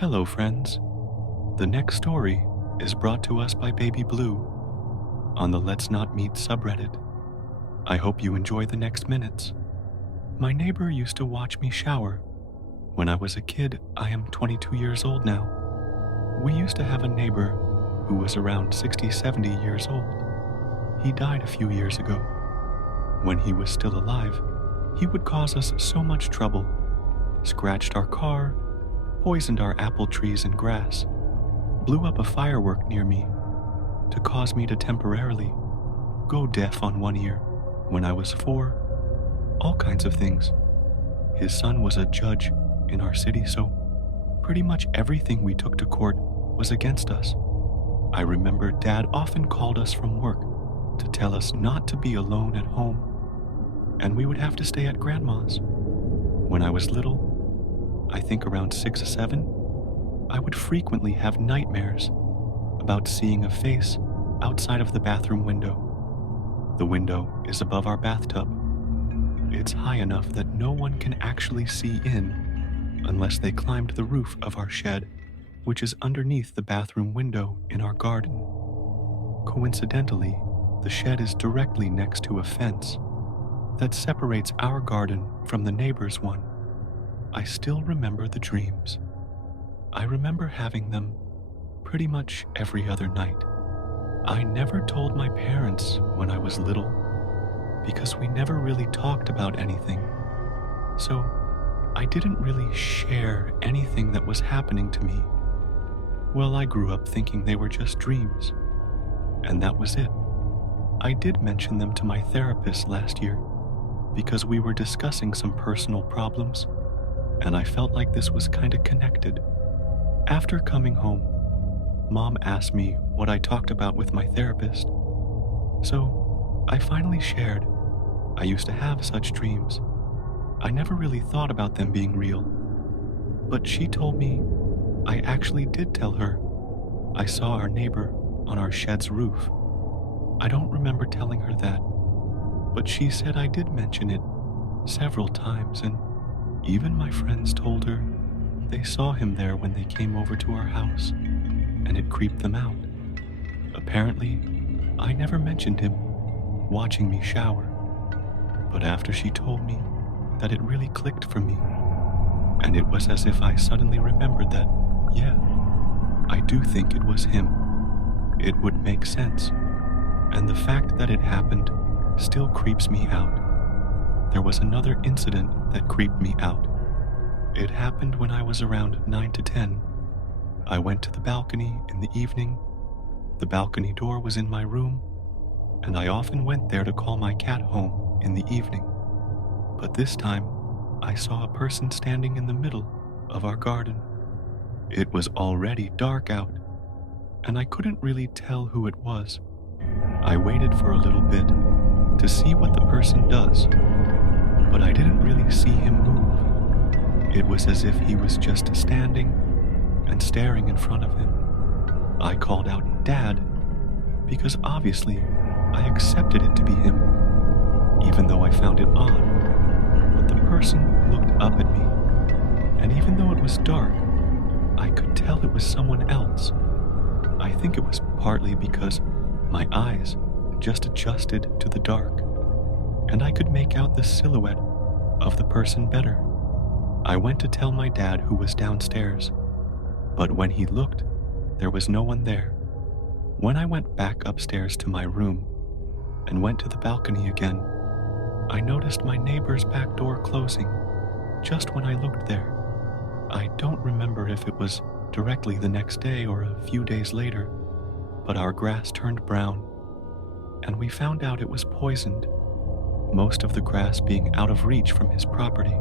Hello, friends. The next story is brought to us by Baby Blue on the Let's Not Meet subreddit. I hope you enjoy the next minutes. My neighbor used to watch me shower. When I was a kid, I am 22 years old now. We used to have a neighbor who was around 60, 70 years old. He died a few years ago. When he was still alive, he would cause us so much trouble, scratched our car, poisoned our apple trees and grass, blew up a firework near me to cause me to temporarily go deaf on one ear when I was 4, all kinds of things. His son was a judge in our city, so pretty much everything we took to court was against us. I remember Dad often called us from work to tell us not to be alone at home, and we would have to stay at Grandma's. When I was little, I think around 6 or 7, I would frequently have nightmares about seeing a face outside of the bathroom window. The window is above our bathtub. It's high enough that no one can actually see in unless they climbed the roof of our shed, which is underneath the bathroom window in our garden. Coincidentally, the shed is directly next to a fence that separates our garden from the neighbor's one. I still remember the dreams. I remember having them pretty much every other night. I never told my parents when I was little because we never really talked about anything. So I didn't really share anything that was happening to me. Well, I grew up thinking they were just dreams, and that was it. I did mention them to my therapist last year because we were discussing some personal problems, and I felt like this was kind of connected. After coming home, Mom asked me what I talked about with my therapist. So I finally shared. I used to have such dreams. I never really thought about them being real. But she told me I actually did tell her I saw our neighbor on our shed's roof. I don't remember telling her that, but she said I did mention it several times, and even my friends told her they saw him there when they came over to our house, and it creeped them out. Apparently, I never mentioned him watching me shower, but after she told me that, it really clicked for me, and it was as if I suddenly remembered that, yeah, I do think it was him. It would make sense, and the fact that it happened still creeps me out. There was another incident that creeped me out. It happened when I was around 9 to 10. I went to the balcony in the evening. The balcony door was in my room, and I often went there to call my cat home in the evening. But this time, I saw a person standing in the middle of our garden. It was already dark out, and I couldn't really tell who it was. I waited for a little bit to see what the person does, but I didn't really see him move. It was as if he was just standing and staring in front of him. I called out, "Dad," because obviously I accepted it to be him, even though I found it odd. But the person looked up at me, and even though it was dark, I could tell it was someone else. I think it was partly because my eyes just adjusted to the dark, and I could make out the silhouette of the person better. I went to tell my dad, who was downstairs, but when he looked, there was no one there. When I went back upstairs to my room and went to the balcony again, I noticed my neighbor's back door closing just when I looked there. I don't remember if it was directly the next day or a few days later, but our grass turned brown, and we found out it was poisoned, most of the grass being out of reach from his property.